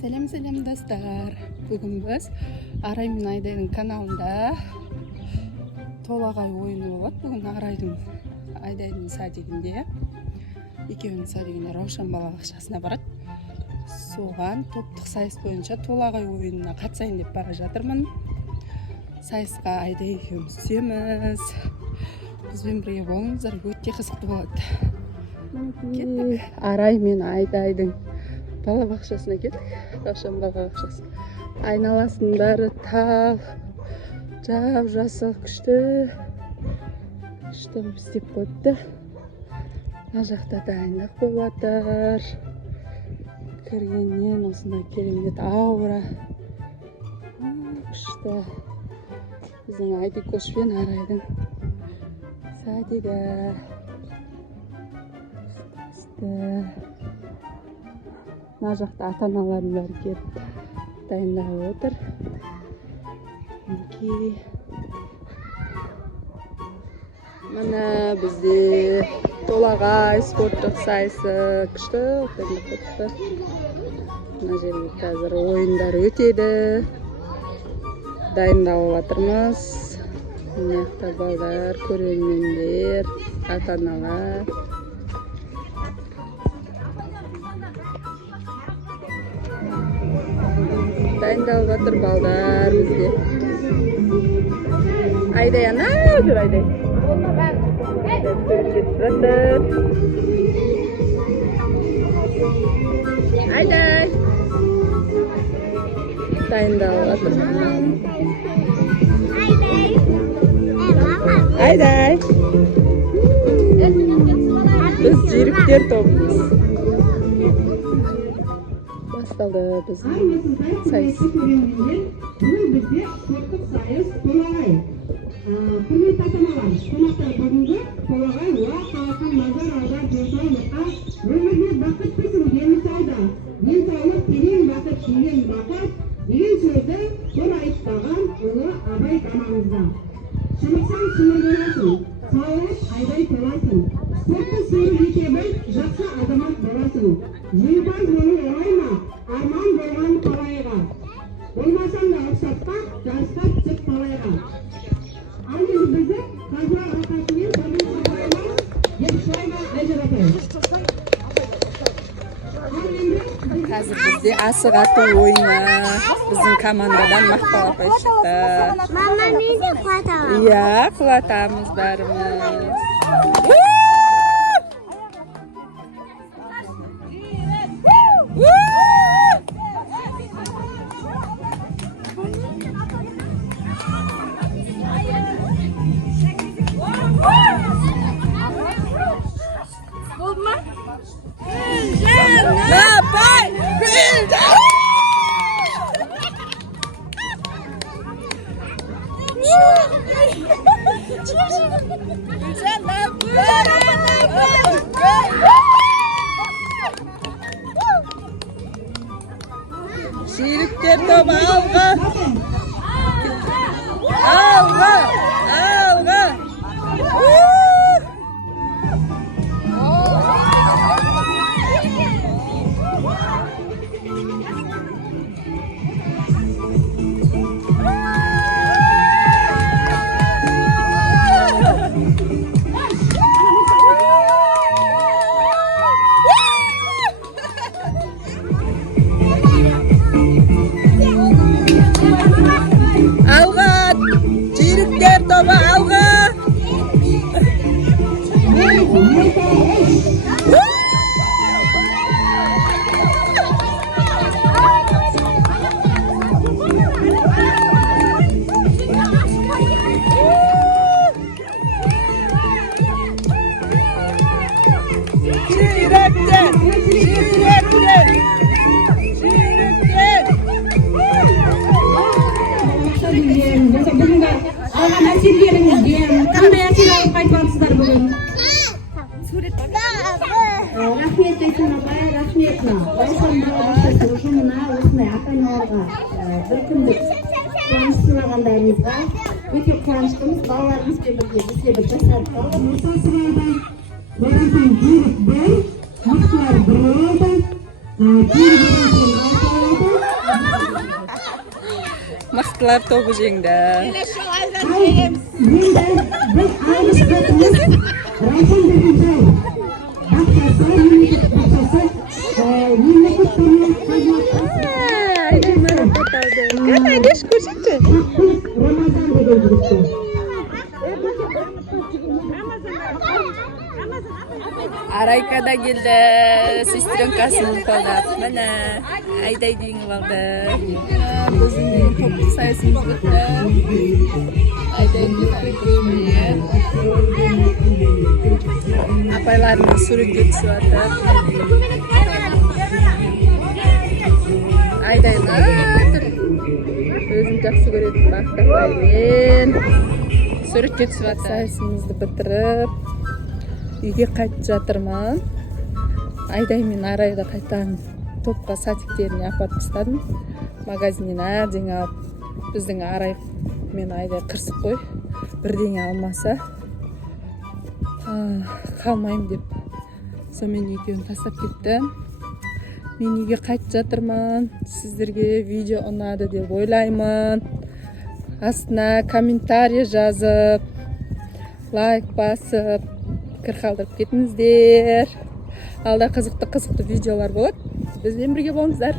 Selam dostlar. Bugün biz Aray мен Айдайдың kanalında толағай ойыны болады. Bugün Арайдың Айдайдың садигінде. Екеуінің садигіне Раушан балабақшасына барады. Соған топтық сайыс бойынша толағай ойынына қатысайын деп бара жатырмын. Сайысқа Айдай екеуміз түсеміз. Бізбен бірге болыңыздар, өте қызықты болады. Кеттік. Арай мен Айдайдың балабақшасына кеттік. Раушан балабақшасы. Айналасының бәрі тал, жап-жасыл, күшті істеп қойыпты. Мына жақта дайындық болып жатыр. Кіргеннен осындай керемет аура. Күшті. Біздің Айдикош пен Арайдың садигі. Мына жақта ата-аналардың бәрі келіп дайындап отыр. Мына бізде толағай спорттық сайысы күшті қойыпты. Мына жерге қазір ойындар өтеді. Дайындап жатырмыз. Мына жақта балдар, көрермендер, ата-аналар. Дайындалып жатыр балдар бізде. Айдай ана жүр Айдай. Айдай. Дайындалып жатыр. Айдай. Біз жүйріктер тобымыз. Басталды біздің сайыс. Бүгін бізде спорттық сайыс толағай. Құрметті ата-аналар, қонақтар бүгінгі толағай уа халқын назар аударып денсаулыққа, өмірге бақыт күтім дені сауда, денсаулық терең бақыт шеген бақыт деген сөзді сол айтпаған ұлы Абай данамызда. Шынықсаң шыныр боласың, сауығып Айдай толасың, спортты сүйіп ете біл, жақсы азамат боласың. Жеңімпаз болу оңай ма? Арман болған талайға. Болмасаң да рұқсатқа, жарысқа түсіп талайға. Ал енді бізді қазылар алқасымен табын сабайма деп шылайма әжіратыр. Қазір бізде асық ату ойыны. Біздің командадан Мақпал апай шықты. Мама, мен де құлатамын. Иә, құлатамыз бәріміз. Жүйріктер тобы алға! Алға! Алға! Алға! Жүйріктер тобы алға! Жүйріктер! Жүйріктер! Бүгінгі алған әсерлеріңізбен қандай әсер алып қайтпақсыздар бүгін? Рахмет Айсан апай, рахмет. Раушан балабақшасы ұжымына осындай ата-аналарға бір күндік қуаныш сыйлағандарыңызға өте қуаныштымыз. Балаларымызбен бірге бізде бір жасадық. Мұса сұраудан Боратын жүйрік бір, мықтылар бір олды, жүйрік Мақтылар тобы жеңді. Енді біз алғыс хатымыз Райсан деген жай бақшасы, мемлекет бақшасы, мемлекет қызметі Айдай марапат алды. Кәне, Айдаш көрсетші. Рамазан деген жігітті. Арайка да келді, сестренкасын қолдап. Міне, Айдай дейін алды. Біздің топтық сайысымыз өтті. Айдайдың апайлармен суретке түсіп жатыр. Айдайға өзім жақсы көретін Бақыт апаймен суретке түсіп жатыр. Сайысымызды бітіріп үйге қайтып жатырмын. Айдай мен Арайды қайтадан топқа сатиктеріне апарып тастадым. Магазиннен әдең алып, біздің Арай мен Айдай қырсық қой. Бірдеңе алмаса қалмайым деп сонымен екеуін тастап кетті. Мен үйге қайтып жатырмын. Сіздерге видео ұнады деп ойлаймын. Астына комментарий жазып, лайк басып, пікір қалдырып кетіңіздер. Алда қызықты видеолар болады. Бізбен бірге болыңыздар.